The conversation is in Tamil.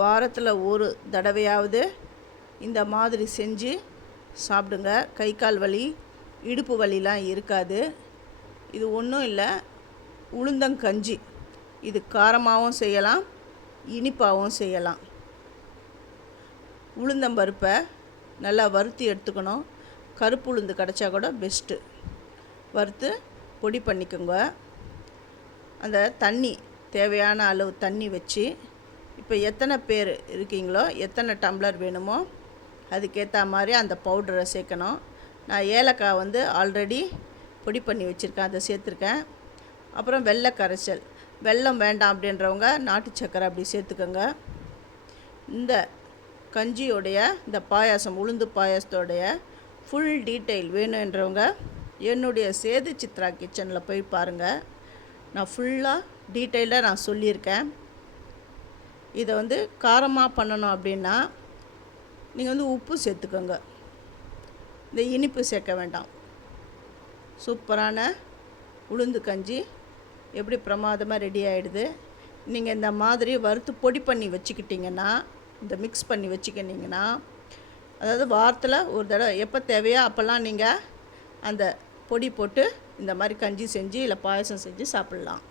வாரத்தில் ஒரு தடவையாவது இந்த மாதிரி செஞ்சு சாப்பிடுங்க. கை கால் வலி, இடுப்பு வலிலாம் இருக்காது. இது ஒன்றும் இல்லை, உளுந்தங்கஞ்சி. இது காரமாகவும் செய்யலாம், இனிப்பாகவும் செய்யலாம். உளுந்தம்பருப்பை நல்லா வறுத்து எடுத்துக்கணும். கருப்பு உளுந்து கிடச்சா கூட பெஸ்ட்டு. வறுத்து பொடி பண்ணிக்கோங்க. அந்த தண்ணி தேவையான அளவு தண்ணி வச்சு, இப்போ எத்தனை பேர் இருக்கீங்களோ, எத்தனை டம்ளர் வேணுமோ அதுக்கேற்ற மாதிரி அந்த பவுடரை சேர்க்கணும். நான் ஏலக்காய் ஆல்ரெடி பொடி பண்ணி வச்சுருக்கேன், அதை சேர்த்துருக்கேன். அப்புறம் வெள்ளை கரைசல். வெல்லம் வேண்டாம் அப்படின்றவங்க நாட்டு சக்கரை அப்படி சேர்த்துக்கோங்க. இந்த கஞ்சியோடைய, இந்த பாயாசம், உளுந்து பாயாசத்தோடைய ஃபுல் டீட்டெயில் வேணுன்றவங்க என்னுடைய சேது சித்ரா கிச்சனில் போய் பாருங்கள். நான் ஃபுல்லாக டீட்டெயிலாக நான் சொல்லியிருக்கேன். இதை காரமாக பண்ணணும் அப்படின்னா நீங்கள் உப்பு சேர்த்துக்கோங்க. இந்த இனிப்பு சேர்க்க வேண்டாம். சூப்பரான உளுந்து கஞ்சி எப்படி பிரமாதமாக ரெடி ஆகிடுது. நீங்கள் இந்த மாதிரி வறுத்து பொடி பண்ணி வச்சுக்கிட்டிங்கன்னா, இந்த மிக்ஸ் பண்ணி வச்சுக்கிட்டிங்கன்னா, அதாவது வாரத்தில் ஒரு தடவை எப்போ தேவையோ அப்போல்லாம் நீங்கள் அந்த பொடி போட்டு இந்த மாதிரி கஞ்சி செஞ்சு இல்லை பாயசம் செஞ்சு சாப்பிட்லாம்.